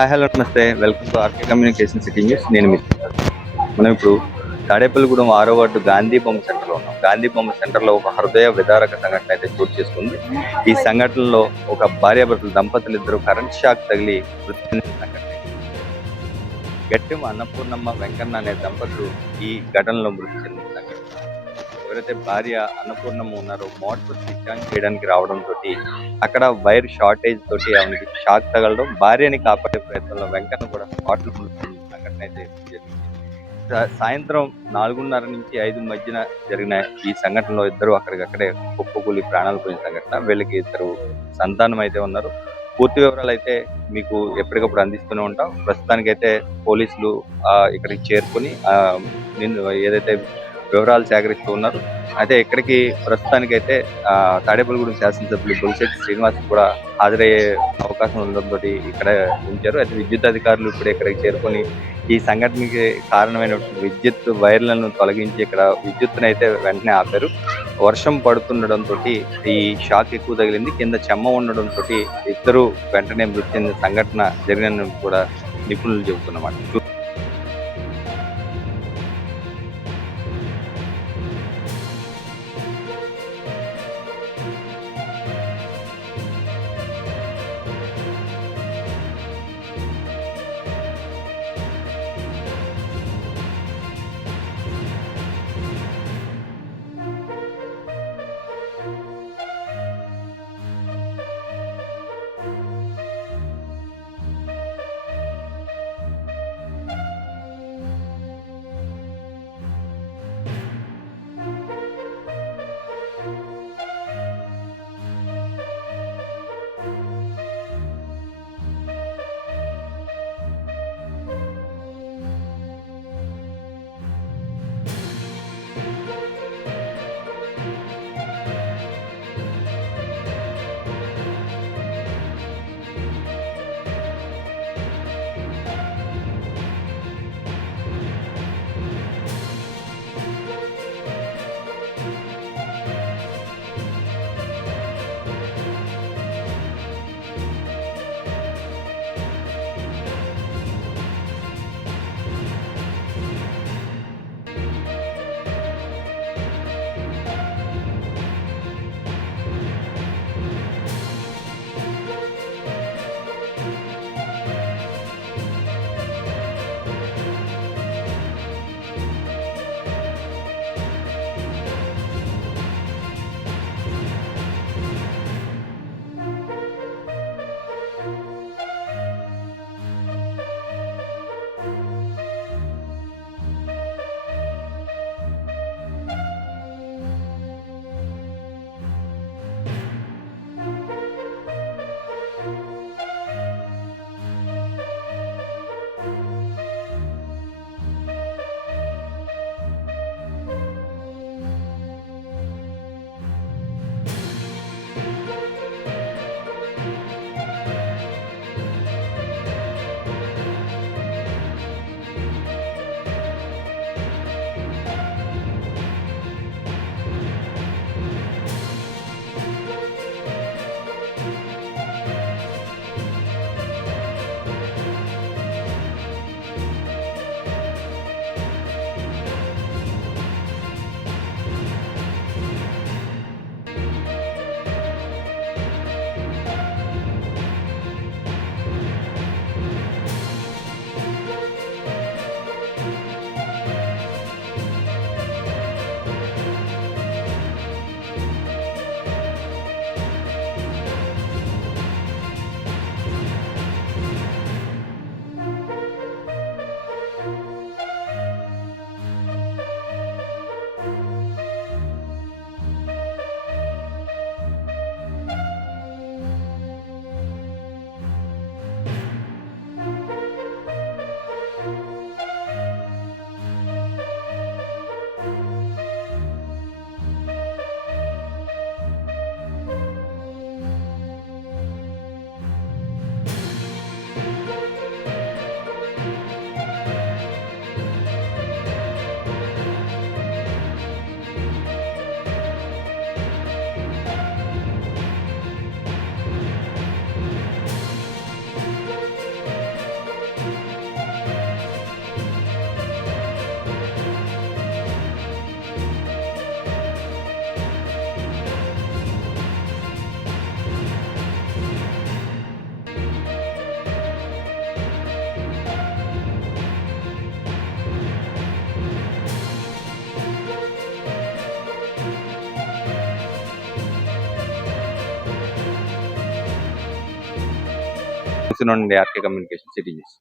Hi hello నమస్తే welcome to RK communication city news. నేను మీ మనం ఇప్పుడు తాడేపల్లిగూడెం 6వ వార్డు గాంధీ బొమ్మ సెంటర్లో ఉన్నాం. గాంధీ బొమ్మ సెంటర్లో ఒక హృదయ విదారక సంఘటన అయితే చోటు చేసుకుంది. ఈ సంఘటనలో ఒక భార్యాభర్తలు దంపతులు ఇద్దరు కరెంట్ షాక్ తగిలి మృతి చెందిన సంఘటన. గట్టెం అన్నపూర్ణమ్మ వెంకన్న అనే దంపతులు ఈ ఘటనలో మృతి చెందిన సంఘటన. ఎవరైతే భార్య అన్నపూర్ణమ్మ ఉన్నారో మోటార్ స్విచ్ ఆన్ చేయడానికి రావడంతో అక్కడ వైర్ షార్టేజ్ తోటి ఆమెకి షాక్ తగలడం, భార్యని కాపాడే ప్రయత్నంలో వెంకన్న కూడా స్పాట్లో మృతి చెందిన సంఘటన అయితే జరిగింది. సాయంత్రం 4:30 నుంచి 5 మధ్యన జరిగిన ఈ సంఘటనలో ఇద్దరు అక్కడికక్కడే కుప్పకూలి ప్రాణాలు పోయిన సంఘటన. వీళ్ళకి ఇద్దరు సంతానం అయితే ఉన్నారు. పూర్తి వివరాలు అయితే మీకు ఎప్పటికప్పుడు అందిస్తూనే ఉంటాం. ప్రస్తుతానికైతే పోలీసులు ఇక్కడికి చేరుకొని ఏదైతే వివరాలు సేకరిస్తూ ఉన్నారు. అయితే ఇక్కడికి ప్రస్తుతానికైతే తాడేపల్లిగూడెం శాసనసభ్యులు బొలిశెట్టి శ్రీనివాస్ కూడా హాజరయ్యే అవకాశం ఉండడంతో ఇక్కడ ఉంచారు. అయితే విద్యుత్ అధికారులు ఇప్పుడు ఇక్కడికి చేరుకొని ఈ సంఘటనకి కారణమైనటువంటి విద్యుత్ వైర్లను తొలగించి ఇక్కడ విద్యుత్తును అయితే వెంటనే ఆపారు. వర్షం పడుతుండడంతో ఈ షాక్ ఎక్కువ తగిలింది. కింద చెమ్మ ఉండడంతో ఇద్దరు వెంటనే మృతి చెందిన సంఘటన జరిగిన కూడా నిపుణులు చెబుతున్నమాట. చూస్తూనే ఉండండి ఆర్కే కమ్యూనికేషన్ సిటీ న్యూస్.